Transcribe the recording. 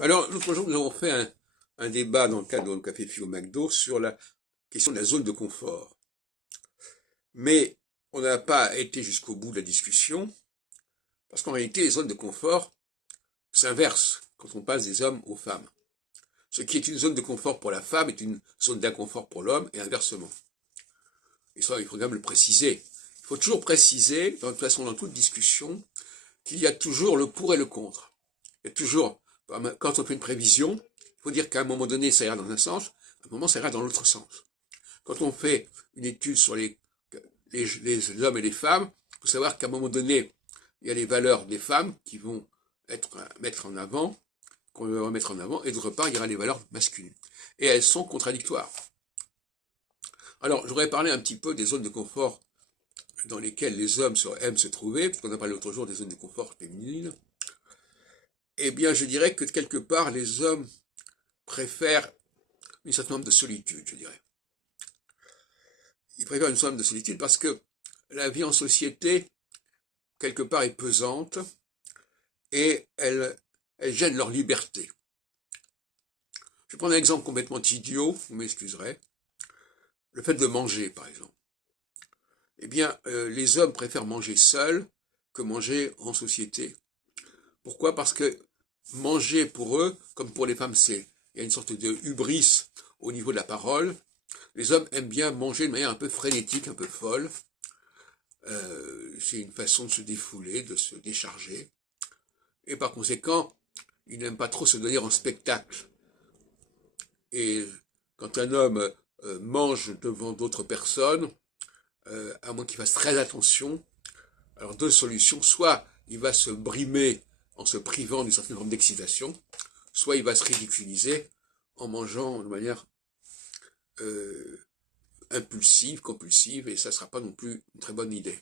Alors, l'autre jour, nous avons fait un débat dans le cadre de Café Philo McDo sur la question de la zone de confort. Mais on n'a pas été jusqu'au bout de la discussion, parce qu'en réalité, les zones de confort s'inversent quand on passe des hommes aux femmes. Ce qui est une zone de confort pour la femme est une zone d'inconfort pour l'homme, et inversement. Et ça, il faut quand même le préciser. Il faut toujours préciser, de toute façon, dans toute discussion, qu'il y a toujours le pour et le contre. Il y a toujours, quand on fait une prévision, il faut dire qu'à un moment donné, ça ira dans un sens, à un moment, ça ira dans l'autre sens. Quand on fait une étude sur les hommes et les femmes, il faut savoir qu'à un moment donné, il y a les valeurs des femmes qui vont être mettre en avant, qu'on va remettre en avant, et d'autre part, il y aura les valeurs masculines. Et elles sont contradictoires. Alors, je voudrais parler un petit peu des zones de confort dans lesquelles les hommes aiment se trouver, puisqu'on a parlé l'autre jour des zones de confort féminines. Eh bien, je dirais que quelque part, les hommes préfèrent une certaine forme de solitude, je dirais. Ils préfèrent une forme de solitude parce que la vie en société, quelque part, est pesante et elle gêne leur liberté. Je vais prendre un exemple complètement idiot, vous m'excuserez. Le fait de manger, par exemple. Eh bien, les hommes préfèrent manger seuls que manger en société. Pourquoi? Parce que manger pour eux, comme pour les femmes, il y a une sorte de hubris au niveau de la parole. Les hommes aiment bien manger de manière un peu frénétique, un peu folle. C'est une façon de se défouler, de se décharger. Et par conséquent, ils n'aiment pas trop se donner en spectacle. Et quand un homme mange devant d'autres personnes, à moins qu'il fasse très attention, alors deux solutions, soit il va se brimer en se privant d'une certaine forme d'excitation, soit il va se ridiculiser en mangeant de manière impulsive, compulsive, et ça ne sera pas non plus une très bonne idée.